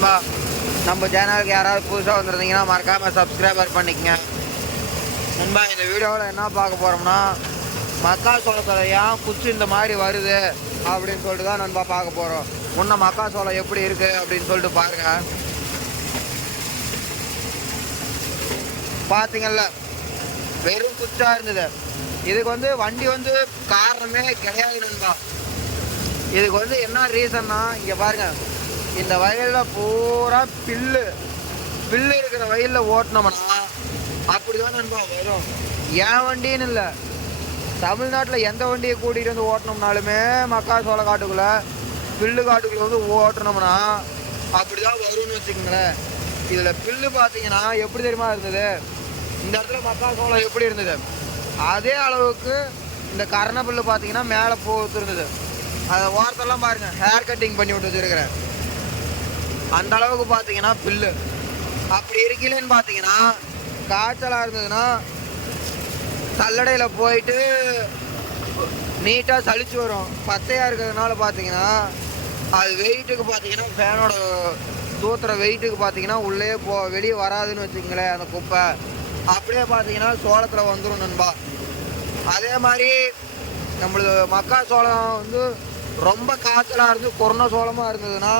நண்பா நம்ம சேனலுக்கு யாராவது புதுசாக வந்திருந்தீங்கன்னா மறக்காமல் சப்ஸ்கிரைபர் பண்ணிக்கங்க. நண்பா இந்த வீடியோவில் என்ன பார்க்க போகிறோம்னா மக்காசோளத்தில் ஏன் குச்சி இந்த மாதிரி வருது அப்படின்னு சொல்லிட்டு தான் நண்பா பார்க்க போகிறோம் முன்ன மக்காசோளம் எப்படி இருக்குது அப்படின்னு சொல்லிட்டு பாருங்கள் பார்த்தீங்கல்ல வெறும் குச்சாக இருந்தது. இதுக்கு வந்து வண்டி வந்து காரணமே கிடையாது நண்பா. இதுக்கு வந்து என்ன ரீசன்னா இங்கே பாருங்கள் இந்த வயலில் பூரா பில்லு. பில்லு இருக்கிற வயலில் ஓட்டினோம்னா அப்படிதான் நண்பா வரும். ஏன் வண்டின்னு இல்லை. தமிழ்நாட்டில் எந்த வண்டியை கூட்டிகிட்டு வந்து ஓட்டினோம்னாலுமே மக்கா சோள காட்டுக்குள்ளே பில்லு காட்டுக்குள்ளே வந்து ஓட்டினோம்னா அப்படிதான் வரும்னு வச்சுக்கோங்களேன். இதில் பில்லு பார்த்தீங்கன்னா எப்படி தெரியுமா இருந்தது? இந்த இடத்துல மக்காசோளம் எப்படி இருந்தது? அதே அளவுக்கு இந்த கரண புல்லு பார்த்தீங்கன்னா மேலே போட்டு இருந்தது அதை ஓரத்தெல்லாம் பாருங்க. ஹேர் கட்டிங் பண்ணி விட்டு வச்சிருக்கிறேன். அந்த அளவுக்கு பார்த்தீங்கன்னா பில்லு. அப்படி இருக்கலன்னு பார்த்தீங்கன்னா காய்ச்சலாக இருந்ததுன்னா சல்லடையில் போயிட்டு நீட்டாக சளிச்சு வரும். பச்சையாக இருக்கிறதுனால பார்த்தீங்கன்னா அது வெயிட்டுக்கு பார்த்தீங்கன்னா ஃபேனோட தூத்துற வெயிட்டுக்கு பார்த்தீங்கன்னா உள்ளே போ வெளியே வராதுன்னு வச்சுக்கங்களேன் அந்த குப்பை. அப்படியே பார்த்தீங்கன்னா சோளத்தில் வந்துடும் நண்பா. அதே மாதிரி நம்மளது மக்கா சோளம் வந்து ரொம்ப காய்ச்சலாக இருந்து கொரோனா சோளமாக இருந்ததுன்னா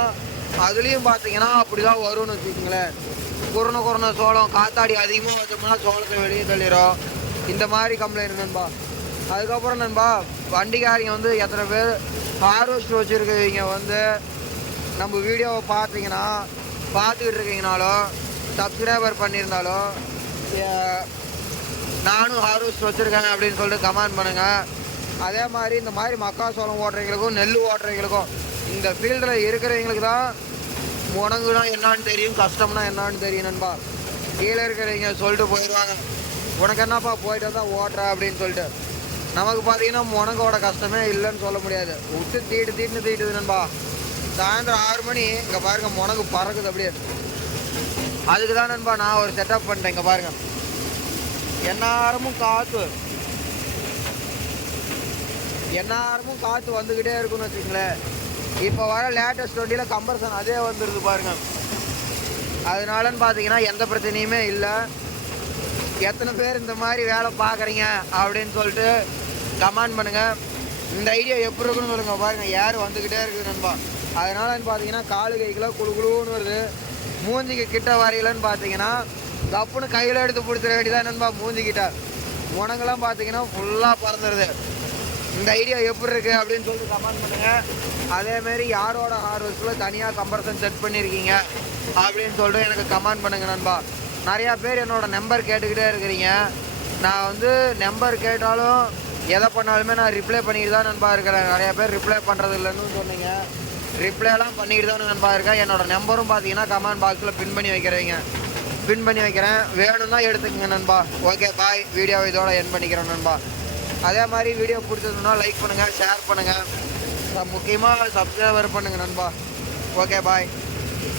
அதுலேயும் பார்த்தீங்கன்னா அப்படி தான் வரும்னு வச்சுக்கோங்களேன். குருண குருண சோளம் காத்தாடி அதிகமாக வச்சோம்னா சோளத்தை வெளியே தள்ளிடும் இந்த மாதிரி கம்ப்ளைண்ட் நண்பா. அதுக்கப்புறம் நண்பா வண்டிக்காரங்க வந்து எத்தனை பேர் ஹார்வெஸ்ட் வச்சுருக்கவங்க வந்து நம்ம வீடியோவை பார்த்தீங்கன்னா பார்த்துக்கிட்டு இருக்கீங்கனாலும் சப்ஸ்கிரைபர் பண்ணியிருந்தாலும் நானும் ஹார்வெஸ்ட் வச்சுருக்கேன் அப்படின்னு சொல்லிட்டு கமெண்ட் பண்ணுங்கள் அதே மாதிரி இந்த மாதிரி மக்காசோளம் ஓட்டுறவங்களுக்கும் நெல் ஓட்டுறவங்களுக்கும் இந்த ஃபீல்டில் இருக்கிறவங்களுக்கு தான் உணங்குனா என்னான்னு தெரியும் கஷ்டம்னா என்னான்னு தெரியும் நண்பா. கீழே இருக்கிறவங்க சொல்லிட்டு போயிடுவாங்க. உனக்கு என்னப்பா போயிட்டு தான் ஓட்டுற அப்படின்னு சொல்லிட்டு. நமக்கு பார்த்தீங்கன்னா முனங்கோட கஷ்டமே இல்லைன்னு சொல்ல முடியாது. விட்டு தீட்டு தீட்டு தீட்டுது நண்பா. சாயந்தரம் ஆறு மணி இங்கே பாருங்க முனங்கு பறக்குது அப்படியே. அதுக்கு தான் நண்பா நான் ஒரு செட்டப் பண்ணிட்டேன் இங்கே பாருங்க. எந்நேரமும் காற்று எந்நேரமும் காற்று வந்துக்கிட்டே இருக்குன்னு வச்சுங்களேன் இப்போ வர லேட்டஸ்ட் வண்டியில் கம்பர்சன் அதே வந்துடுது பாருங்க. அதனாலன்னு பார்த்தீங்கன்னா எந்த பிரச்சனையுமே இல்லை. எத்தனை பேர் இந்த மாதிரி வேலை பார்க்குறீங்க அப்படின்னு சொல்லிட்டு கமெண்ட் பண்ணுங்கள் இந்த ஐடியா எப்படி இருக்குன்னு சொல்லுங்க. பாருங்க யார் வந்துக்கிட்டே இருக்குது நண்பா. அதனாலன்னு பார்த்தீங்கன்னா காலு கைக்கெல்லாம் குழு குழுன்னு வருது. மூஞ்சிக்கு கிட்ட வரையிலன்னு பார்த்தீங்கன்னா தப்புன்னு கையில் எடுத்து பிடிச்சிட வேண்டியதான் நண்பா மூஞ்சிக்கிட்ட. முனங்கெல்லாம் பார்த்தீங்கன்னா ஃபுல்லாக பறந்துடுது இந்த ஐடியா எப்படி இருக்குது அப்படின்னு சொல்லிட்டு கமெண்ட் பண்ணுங்கள் அதேமாரி யாரோட ஹார்வெஸ்ட்டில் தனியாக கம்பரசன் செட் பண்ணியிருக்கீங்க அப்படின்னு சொல்லிட்டு எனக்கு கமெண்ட் பண்ணுங்க நண்பா. நிறையா பேர் என்னோடய நம்பர் கேட்டுக்கிட்டே இருக்கிறீங்க. நான் வந்து நம்பர் கேட்டாலும் எதை பண்ணாலுமே நான் ரிப்ளை பண்ணிட்டு தான் நண்பா இருக்கிறேன். நிறையா பேர் ரிப்ளை பண்ணுறது இல்லைன்னு சொன்னீங்க. ரிப்ளைலாம் பண்ணிட்டு தான் நண்பா இருக்கேன். என்னோடய நம்பரும் பார்த்தீங்கன்னா கமெண்ட் பாக்ஸில் பின் பண்ணி வைக்கிறீங்க. பின் பண்ணி வைக்கிறேன். வேணும்னா எடுத்துக்கங்க நண்பா. ஓகே பாய் வீடியோ இதோட என் பண்ணிக்கிறேன் நண்பா. அதே மாதிரி வீடியோ பிடிச்சதுன்னா லைக் பண்ணுங்கள் ஷேர் பண்ணுங்கள் முக்கியமாக சப்ஸ்கிரைபர் பண்ணுங்கள் நண்பா. Okay bye